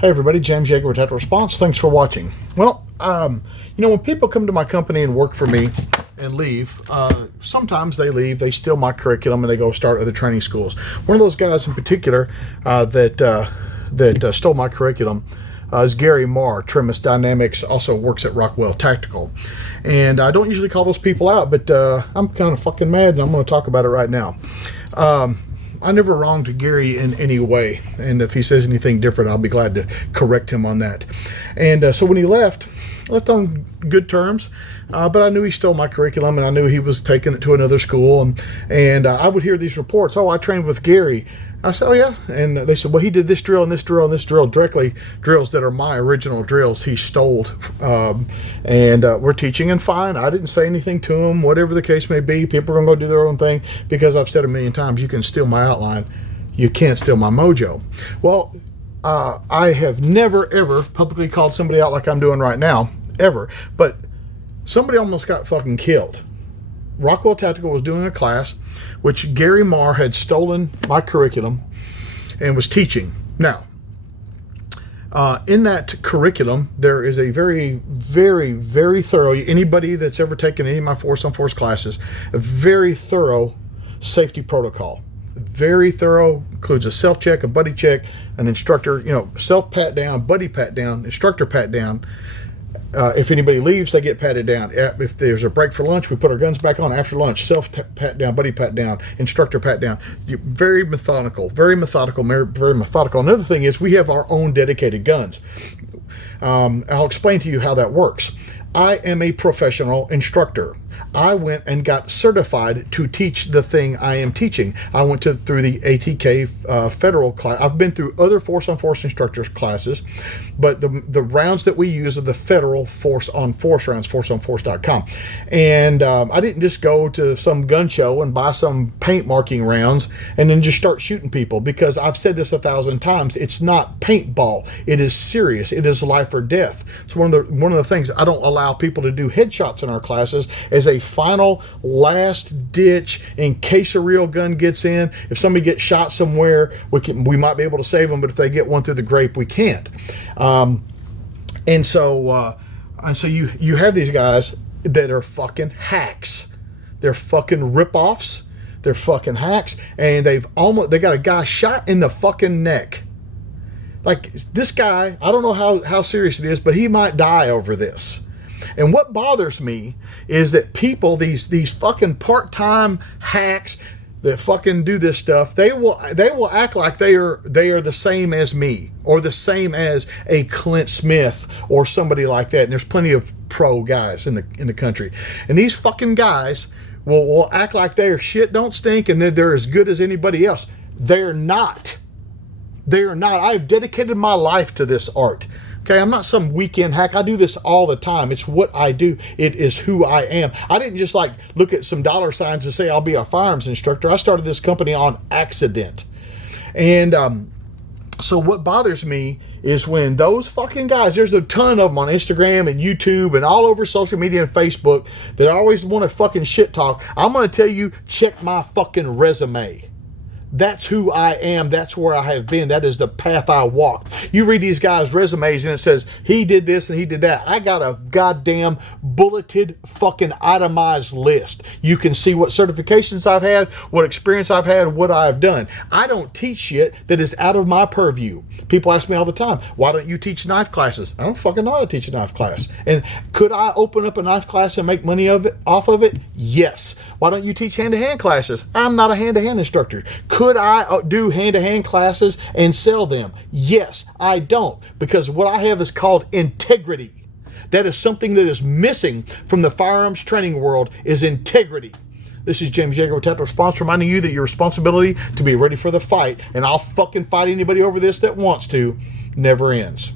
Hey everybody, James Yeager with Tactical Response. Thanks for watching. Well, when people come to my company and work for me and leave, sometimes they leave, they steal my curriculum and they go start other training schools. One of those guys in particular that stole my curriculum is GARRY MARR, TREMIS Dynamics, also works at Rockwell Tactical. And I don't usually call those people out, but I'm kind of fucking mad and I'm going to talk about it right now. I never wronged Gary in any way, and if he says anything different, I'll be glad to correct him on that. And so when he left on good terms, but I knew he stole my curriculum, and I knew he was taking it to another school, and I would hear these reports. Oh, I trained with Gary. I said, oh yeah, and they said, well, he did this drill and this drill and this drill, directly drills that are my original drills he stole, and we're teaching, and fine, I didn't say anything to him, whatever the case may be. People are gonna go do their own thing, because I've said a million times, you can steal my outline, you can't steal my mojo. Well, I have never ever publicly called somebody out like I'm doing right now, ever, but somebody almost got fucking killed. Rockwell Tactical was doing a class which GARRY MARR had stolen my curriculum and was teaching. Now, in that curriculum, there is a very, very, very thorough, anybody that's ever taken any of my force-on-force classes, a very thorough safety protocol. Very thorough, includes a self-check, a buddy check, an instructor, self-pat down, buddy pat down, instructor pat down. If anybody leaves, they get patted down. If there's a break for lunch, we put our guns back on after lunch. Self-pat down, buddy pat down, instructor pat down. Very methodical, very methodical, very methodical. Another thing is we have our own dedicated guns. I'll explain to you how that works. I am a professional instructor. I went and got certified to teach the thing I am teaching. I went through the ATK federal class. I've been through other force-on-force instructors classes, but the rounds that we use are the federal force-on-force rounds, forceonforce.com. And I didn't just go to some gun show and buy some paint marking rounds and then just start shooting people, because I've said this 1,000 times. It's not paintball. It is serious. It is life or death. So one of the things, I don't allow people to do headshots in our classes as a final last ditch in case a real gun gets in. If somebody gets shot somewhere, we might be able to save them, but if they get one through the grape, we can't. And so you have these guys that are fucking hacks. They're fucking rip-offs. They're fucking hacks, and they got a guy shot in the fucking neck. Like, this guy, I don't know how serious it is, but he might die over this. And what bothers me is that people, these fucking part-time hacks that fucking do this stuff, they will act like they are the same as me, or the same as a Clint Smith or somebody like that. And there's plenty of pro guys in the country. And these fucking guys will act like their shit don't stink and that they're as good as anybody else. They're not. They are not. I've dedicated my life to this art. Okay, I'm not some weekend hack. I do this all the time. It's what I do. It is who I am. I didn't just like look at some dollar signs and say I'll be a firearms instructor. I started this company on accident. And so what bothers me is when those fucking guys, there's a ton of them on Instagram and YouTube and all over social media and Facebook that always want to fucking shit talk. I'm going to tell you, check my fucking resume. That's who I am. That's where I have been. That is the path I walked. You read these guys' resumes and it says, he did this and he did that. I got a goddamn bulleted fucking itemized list. You can see what certifications I've had, what experience I've had, what I've done. I don't teach shit that is out of my purview. People ask me all the time, why don't you teach knife classes? I don't fucking know how to teach a knife class. And could I open up a knife class and make money off of it? Yes. Why don't you teach hand-to-hand classes? I'm not a hand-to-hand instructor. Could I do hand-to-hand classes and sell them? Yes, I don't, because what I have is called integrity. That is something that is missing from the firearms training world, is integrity. This is James Yeager with Tactical Response, reminding you that your responsibility to be ready for the fight, and I'll fucking fight anybody over this that wants to, never ends.